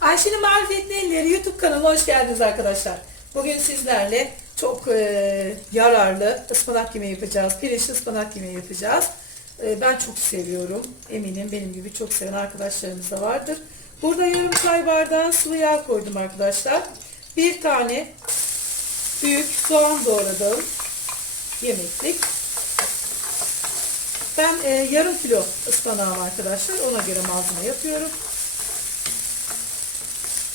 Ayşe'nin Marifetli Elleri YouTube kanalına hoş geldiniz arkadaşlar. Bugün sizlerle çok e, yararlı ıspanak yemeği yapacağız. Pirinçli ıspanak yemeği yapacağız. E, ben çok seviyorum. Eminim benim gibi çok seven arkadaşlarımız da vardır. Burada yarım çay bardağı sıvı yağ koydum arkadaşlar. Bir tane büyük soğan doğradım. Yemeklik. Ben e, yarım kilo ıspanağım arkadaşlar. Ona göre malzeme yapıyorum.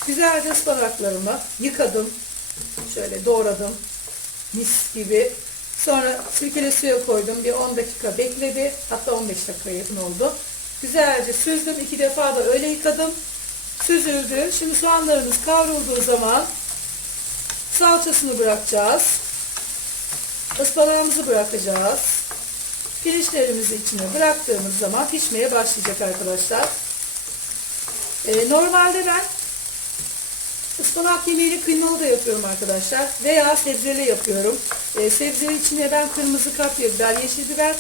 Güzelce ıspanaklarımı yıkadım. Şöyle doğradım. Mis gibi. Sonra sirkeli suya koydum. Bir 10 dakika bekledi. Hatta 15 dakika yakın oldu. Güzelce süzdüm. iki defa da öyle yıkadım. Süzüldü. Şimdi soğanlarımız kavrulduğu zaman salçasını bırakacağız. Ispanağımızı bırakacağız. Pirinçlerimizi içine bıraktığımız zaman pişmeye başlayacak arkadaşlar. Ee, normalde ben ıspanak yemeğini kıymalı da yapıyorum arkadaşlar. Veya sebzeli yapıyorum. Ee, sebzenin içine ben kırmızı kapya biber, yeşil biber,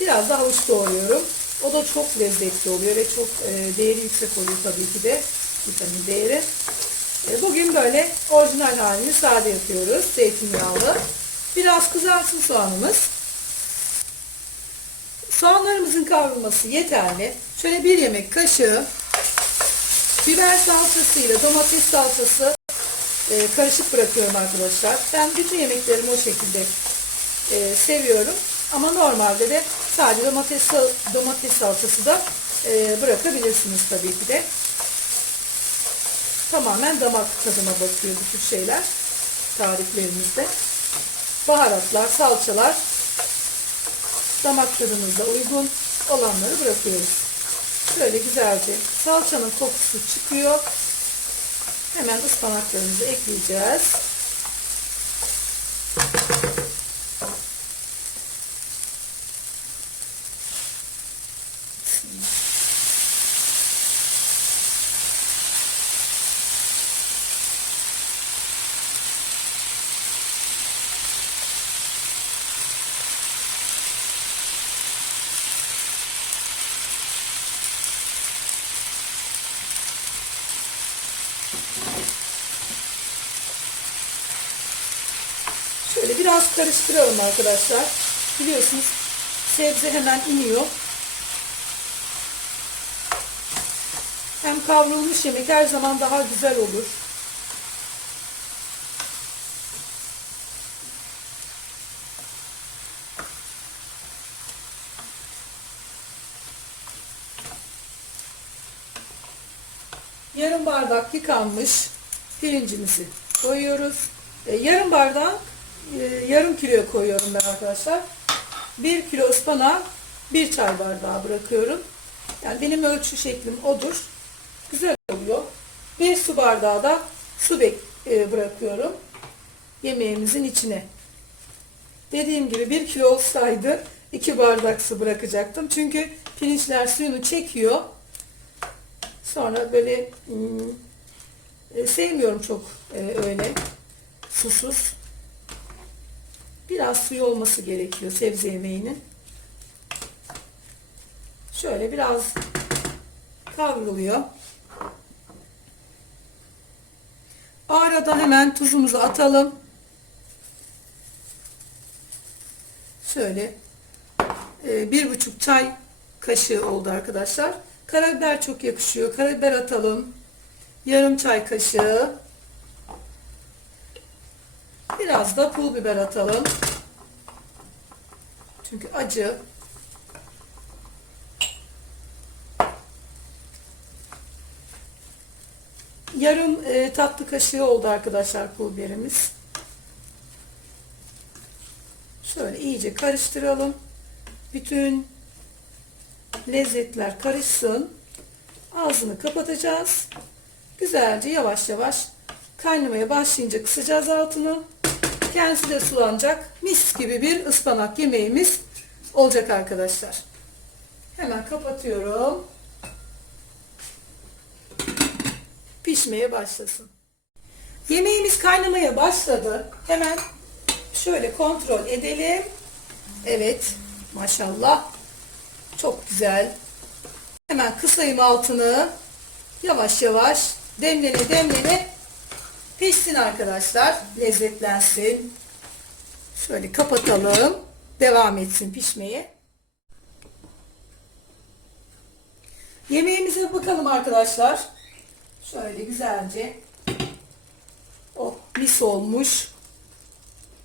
biraz da havuç doğruyorum. O da çok lezzetli oluyor ve çok e, değeri yüksek oluyor tabii ki de. Vitamin değeri. E, bugün böyle orijinal halini sade yapıyoruz. Zeytinyağlı. Biraz kızarsın soğanımız. Soğanlarımızın kavrulması yeterli. Şöyle bir yemek kaşığı biber salçası ile domates salçası e, karışık bırakıyorum arkadaşlar. Ben bütün yemeklerimi o şekilde e, seviyorum. Ama normalde de sadece domates, domates salçası da e, bırakabilirsiniz tabii ki de. Tamamen damak tadıma bakıyor bu tür şeyler tariflerimizde. Baharatlar, salçalar damak tadımıza uygun olanları bırakıyoruz. Şöyle güzelce salçanın kokusu çıkıyor. Hemen ıspanaklarımızı ekleyeceğiz. Şöyle biraz karıştıralım arkadaşlar. Biliyorsunuz sebze hemen iniyor. Hem kavrulmuş yemek her zaman daha güzel olur. Yarım bardak yıkanmış pirincimizi koyuyoruz. E, yarım bardak e, yarım kilo koyuyorum ben arkadaşlar. Bir kilo ıspanağı bir çay bardağı bırakıyorum. Yani benim ölçü şeklim odur. Güzel oluyor. Bir su bardağı da su bek e, bırakıyorum. Yemeğimizin içine. Dediğim gibi bir kilo olsaydı iki bardak su bırakacaktım. Çünkü pirinçler suyunu çekiyor. Sonra böyle hmm, e, sevmiyorum çok e, öyle susuz. Biraz suyu olması gerekiyor sebze yemeğinin. Şöyle biraz kavruluyor. Arada hemen tuzumuzu atalım. Şöyle e, bir buçuk çay kaşığı oldu arkadaşlar. Karabiber çok yakışıyor. Karabiber atalım. Yarım çay kaşığı. Biraz da pul biber atalım. Çünkü acı. Yarım e, tatlı kaşığı oldu arkadaşlar pul biberimiz. Şöyle iyice karıştıralım. Bütün lezzetler karışsın. Ağzını kapatacağız. Güzelce yavaş yavaş kaynamaya başlayınca kısacağız altını. Kendisi de sulanacak. Mis gibi bir ıspanak yemeğimiz olacak arkadaşlar. Hemen kapatıyorum. Pişmeye başlasın. Yemeğimiz kaynamaya başladı. Hemen şöyle kontrol edelim. Evet. Maşallah. Çok güzel. Hemen kısayım altını. Yavaş yavaş demlene demlene pişsin arkadaşlar. Lezzetlensin. Şöyle kapatalım. Devam etsin pişmeye. Yemeğimize bakalım arkadaşlar. Şöyle güzelce. Oh mis olmuş.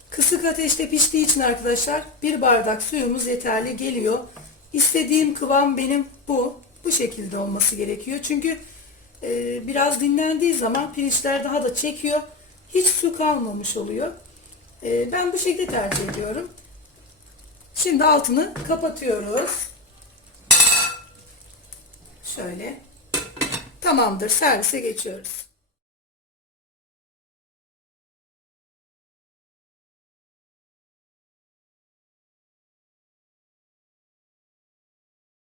Kısık ateşte piştiği için arkadaşlar bir bardak suyumuz yeterli geliyor. İstediğim kıvam benim bu. Bu şekilde olması gerekiyor. Çünkü e, biraz dinlendiği zaman pirinçler daha da çekiyor. Hiç su kalmamış oluyor. E, ben bu şekilde tercih ediyorum. Şimdi altını kapatıyoruz. Şöyle. Tamamdır. Servise geçiyoruz.